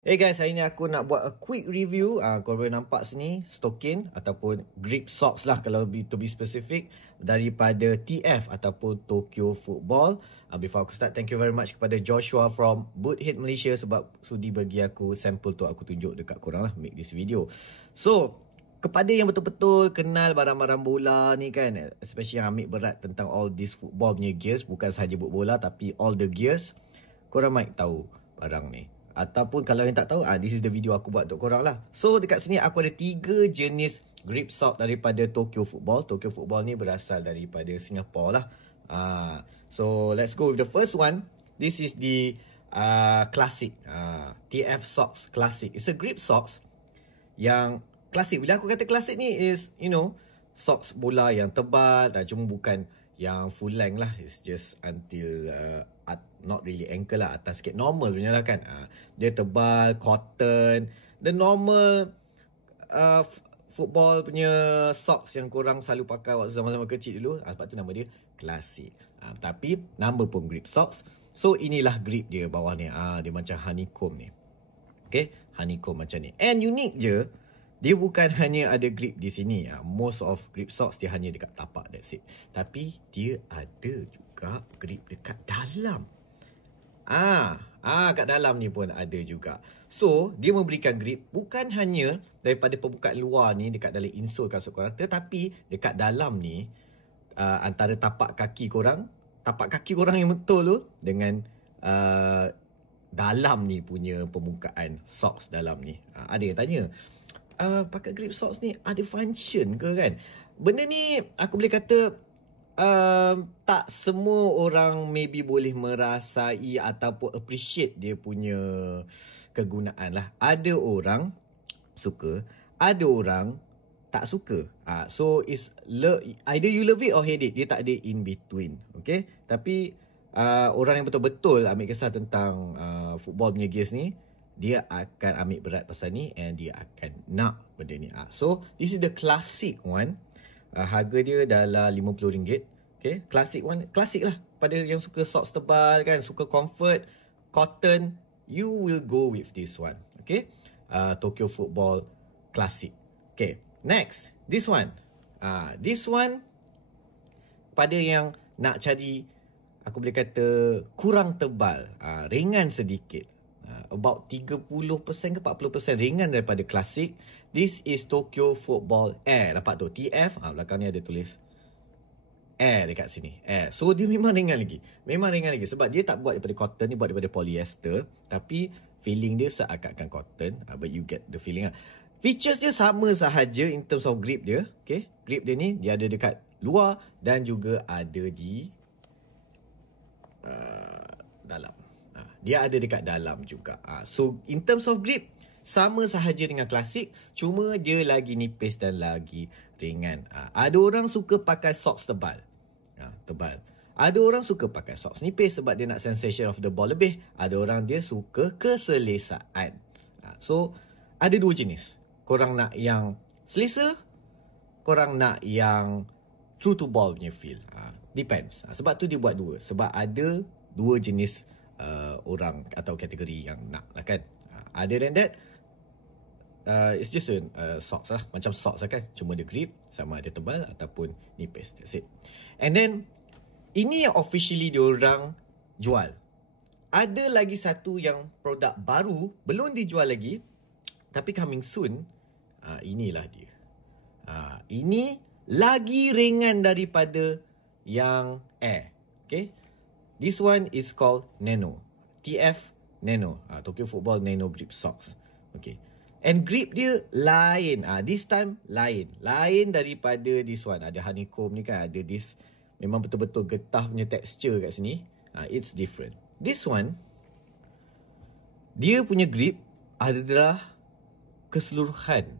Hey guys, hari ni aku nak buat a quick review. Korang boleh nampak sini stokin ataupun grip socks lah kalau to be specific, daripada TF ataupun Tokyo Football. Before aku start, thank you very much kepada Joshua from Boothead Malaysia sebab sudi bagi aku sampel tu aku tunjuk dekat korang lah, make this video. So, kepada yang betul-betul kenal barang-barang bola ni kan, especially yang ambil berat tentang all this football punya gears, bukan sahaja bola tapi all the gears, korang might tahu barang ni. Ataupun kalau yang tak tahu, this is the video aku buat untuk korang lah. So dekat sini aku ada 3 jenis grip sock daripada Tokyo Football. Tokyo Football ni berasal daripada Singapore lah. So let's go with the first one. This is the classic TF socks classic. It's a grip socks yang klasik. Bila aku kata klasik ni is, you know, socks bola yang tebal, cuma bukan yang full length lah. It's just until not really ankle lah, atas sikit, normal punya lah kan. Dia tebal, cotton, the normal football punya socks yang korang selalu pakai waktu zaman-zaman kecil dulu. Sebab tu nama dia klasik. Tapi nama pun grip socks. So inilah grip dia bawah ni. Dia macam honeycomb ni. Okay, honeycomb macam ni. And unik je, dia bukan hanya ada grip di sini. Most of grip socks dia hanya dekat tapak, that's it. Tapi dia ada juga grip dekat dalam. Kat dalam ni pun ada juga. So, dia memberikan grip bukan hanya daripada permukaan luar ni dekat dalam insole kasut korang, tetapi dekat dalam ni antara tapak kaki korang yang betul tu dengan dalam ni punya permukaan socks dalam ni. Ada yang tanya, pakai grip socks ni ada function ke kan? Benda ni aku boleh kata tak semua orang maybe boleh merasai ataupun appreciate dia punya kegunaan lah. Ada orang suka, ada orang tak suka. So it's either you love it or hate it. Dia tak ada in between. Okay? Tapi orang yang betul-betul ambil kisah tentang football punya gears ni, dia akan ambil berat pasal ni and dia akan nak benda ni. So this is the classic one. Harga dia dalam RM50. Okay, classic one, classic lah. Pada yang suka socks tebal kan, suka comfort, cotton, you will go with this one. Okay, Tokyo Football Classic. Okay, next, this one. This one, pada yang nak cari, aku boleh kata kurang tebal, ringan sedikit. About 30% ke 40% ringan daripada klasik. This is Tokyo Football Air. Nampak tu TF, belakang ni ada tulis Air dekat sini. Air. So dia memang ringan lagi. Memang ringan lagi sebab dia tak buat daripada cotton, dia buat daripada polyester, tapi feeling dia seakan-akan cotton, but you get the feeling lah. Features dia sama sahaja in terms of grip dia. Okay, grip dia ni dia ada dekat luar dan juga ada di dalam. Dia ada dekat dalam juga. So in terms of grip, sama sahaja dengan klasik, cuma dia lagi nipis dan lagi ringan. Ada orang suka pakai socks tebal. Tebal. Ada orang suka pakai socks nipis sebab dia nak sensation of the ball lebih. Ada orang dia suka keselesaan. So ada 2 jenis. Korang nak yang selesa, korang nak yang true to ball punya feel. Depends. Sebab tu dia buat 2. Sebab ada 2 jenis orang atau kategori yang nak lah kan. Other than that, it's just socks lah. Macam socks lah kan. Cuma dia grip, sama ada tebal ataupun nipis. That's it. And then, ini yang officially diorang jual. Ada lagi satu yang produk baru, belum dijual lagi, tapi coming soon. Inilah dia. Ini lagi ringan daripada yang Air. Okay. This one is called Nano. TF Nano. Tokyo Football Nano Grip Socks. Okay. And grip dia lain. This time lain. Lain daripada this one. Ada honeycomb ni kan. Ada this. Memang betul-betul getah punya texture kat sini. It's different. This one, dia punya grip adalah keseluruhan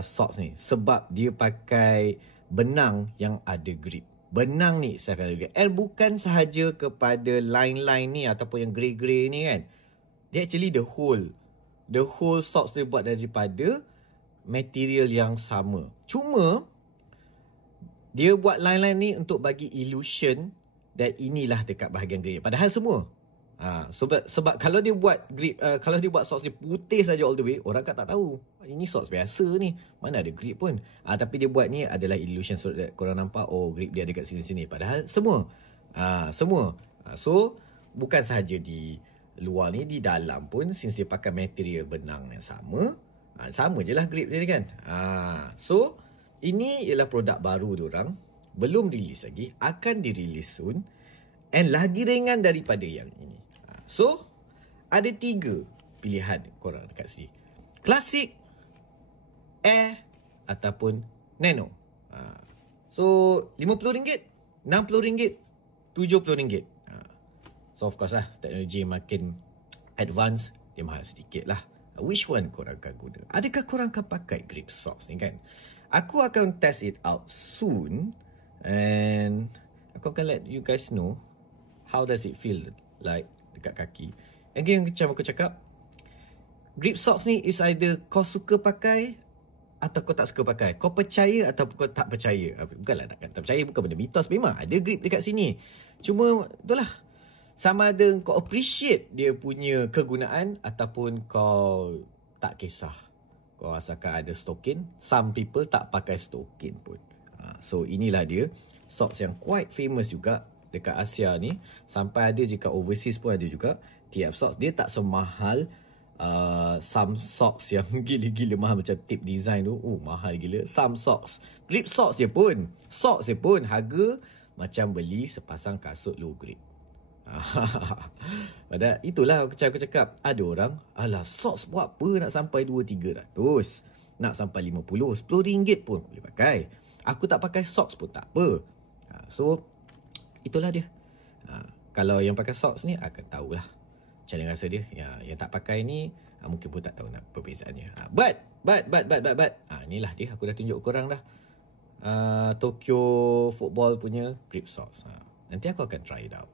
socks ni. Sebab dia pakai benang yang ada grip. Benang ni saya akan grip. And bukan sahaja kepada line-line ni ataupun yang grey-grey ni kan. Dia actually the whole socks dia buat daripada material yang sama. Cuma dia buat line-line ni untuk bagi illusion dan inilah dekat bahagian grey. Padahal semua Sebab kalau dia buat grip, kalau dia buat socks dia putih saja all the way, orang kan tak tahu. Ini socks biasa ni, mana ada grip pun. Tapi dia buat ni adalah illusion so that korang nampak grip dia ada kat sini-sini. Padahal semua. So bukan sahaja di luar ni, di dalam pun since dia pakai material benang yang sama, sama je lah grip dia kan. So ini ialah produk baru diorang, belum rilis lagi, akan dirilis soon, and lagi ringan daripada yang ini. So ada 3 pilihan korang dekat sini: Classic, Air ataupun Nano. So RM50, RM60, RM70. So of course lah, teknologi makin advance, dia mahal sedikit lah. Which one korang akan guna? Adakah korang akan pakai grip socks ni kan? Aku akan test it out soon, and aku akan let you guys know how does it feel like dekat kaki. Again, macam aku cakap, grip socks ni is either kau suka pakai atau kau tak suka pakai. Kau percaya atau kau tak percaya. Bukanlah tak percaya, bukan benda mitos. Memang ada grip dekat sini. Cuma itulah, sama ada kau appreciate dia punya kegunaan ataupun kau tak kisah. Kau asalkan ada stokin. Some people tak pakai stokin pun. So inilah dia socks yang quite famous juga dekat Asia ni. Sampai ada jika overseas pun ada juga. TF Socks dia tak semahal some socks yang gila-gila mahal macam tip design tu. Mahal gila. Some socks, grip socks dia pun harga macam beli sepasang kasut low grip. Padahal itulah aku cakap, ada orang, alah socks buat apa nak sampai 2-300, nak sampai 50, RM10 pun boleh pakai. Aku tak pakai socks pun tak apa. So itulah dia. Kalau yang pakai socks ni akan tahulah macam mana rasa dia. Yang tak pakai ni mungkin pun tak tahu nak perbezaannya. But inilah dia, aku dah tunjuk korang dah Tokyo Football punya grip socks. Nanti aku akan try it out.